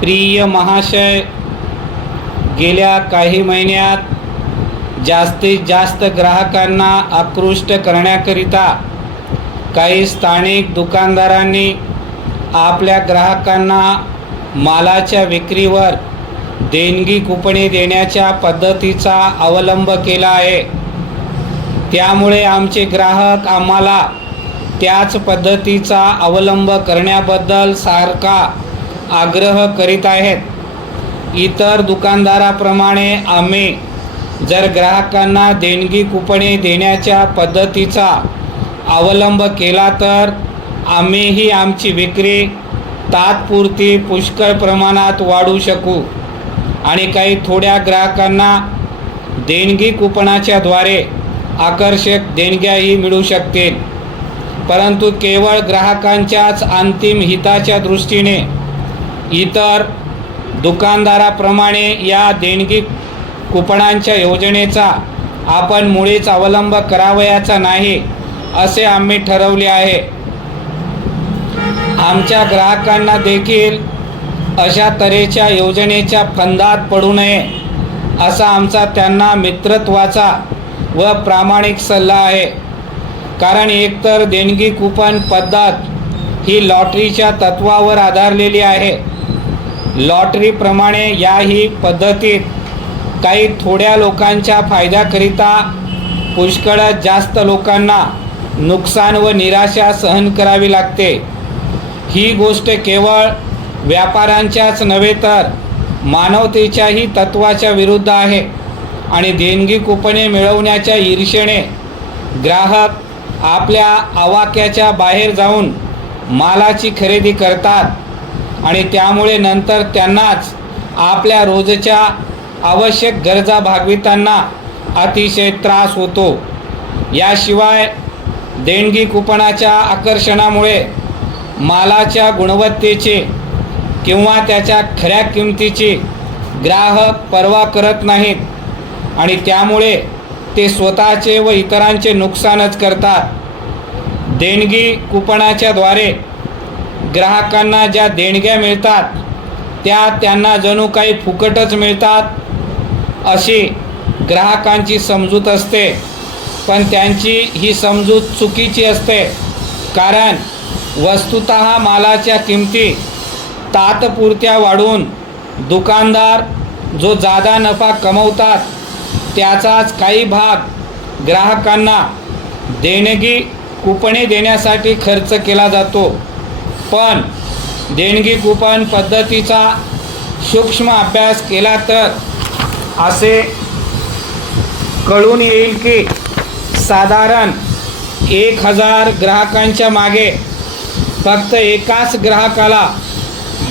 प्रिय महाशय, गेल्या काही महिन्यात जास्तीत जास्त ग्राहकांना आकृष्ट करण्याकरिता काही स्थानिक दुकानदारांनी आपल्या ग्राहकांना मालाच्या विक्रीवर देणगी कुपने देण्याच्या पद्धतीचा अवलंब केला आहे। त्यामुळे आमचे ग्राहक आम्हाला त्याच पद्धतीचा अवलंब करण्याबद्दल सारखा आग्रह करीत आहेत। इतर दुकानदाराप्रमाणे आम्ही जर ग्राहकांना देणगी कुपने देण्याच्या पद्धतीचा अवलंब केला तर आम्हीही आमची विक्री तात्पुरती पुष्कळ प्रमाणात वाढवू शकू आणि काही थोड्या ग्राहकांना देणगी कुपनाच्या द्वारे आकर्षक देणग्याही मिळू शकतील। परंतु केवळ ग्राहकांच्याच अंतिम हिताच्या दृष्टीने इतर दुकानदाराप्रमाणे या देणगी कुपनांच्या योजनेचा आपण मुळीच अवलंब करावयाचा नाही असे आम्ही ठरवले आहे। आमच्या ग्राहकांना देखील अशा तऱ्हेच्या योजनेच्या फंदात पडू नये असा आमचा त्यांना मित्रत्वाचा व प्रामाणिक सल्ला आहे। कारण एकतर देणगी कुपन पद्धत ही लॉटरीच्या तत्वावर आधारलेली आहे। लॉटरीप्रमाणे याही पद्धतीत काही थोड्या लोकांच्या फायद्याकरिता पुष्कळच जास्त लोकांना नुकसान व निराशा सहन करावी लागते। ही गोष्ट केवळ व्यापाऱ्यांच्याच नव्हे तर मानवतेच्याही तत्वाच्या विरुद्ध आहे आणि देणगी कुपने मिळवण्याच्या ईर्षेने ग्राहक आपल्या आवाक्याच्या बाहेर जाऊन मालाची खरेदी करतात आणि त्यामुळे नंतर त्यांनाच आपल्या रोजच्या आवश्यक गरजा भागविताना अतिशय त्रास होतो। याशिवाय देणगी कुपनाच्या आकर्षणामुळे मालाच्या गुणवत्तेचे किंवा त्याच्या खऱ्या किमतीची ग्राहक पर्वा करत नाहीत आणि त्यामुळे ते स्वतःचे व इतरांचे नुकसानच करतात। देणगी कुपनाच्या द्वारे ग्राहकांना ज्या देणग्या मिळतात त्या त्यांना जणू काही फुकटच मिळतात अशी ग्राहकांची समजूत असते, पण त्यांची ही समजूत चुकीची असते। कारण वस्तुतः मालाच्या किमती तात्पुरत्या वाढवून दुकानदार जो जादा नफा कमवतात त्याचाच काही भाग ग्राहकांना देणगी कुपने देण्यासाठी खर्च केला जातो। पण देणगी कुपन पद्धतीचा सूक्ष्म अभ्यास केला तर असे कळून येईल की साधारण 1000 ग्राहकांच्या मागे फक्त एकाच ग्राहकाला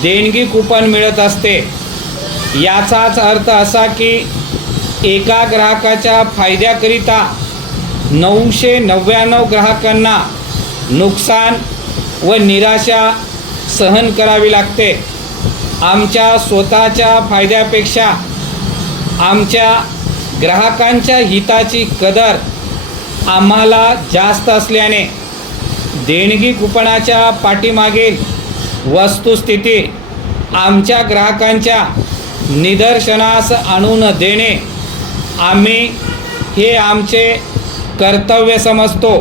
देणगी कुपन मिळत असते। याचाच अर्थ असा की एका ग्राहकाच्या फायद्याकरिता 999 ग्राहकांना नुकसान व निराशा सहन करावी लागते। आमच्या स्वतःच्या फायद्यापेक्षा आमच्या ग्राहकांच्या हिताची कदर आम्हाला जास्त असल्याने देणगी कुपनाच्या पाठीमागील वस्तुस्थिती आमच्या ग्राहकांच्या निदर्शनास आणून देणे आम्ही हे आमचे कर्तव्य समजतो।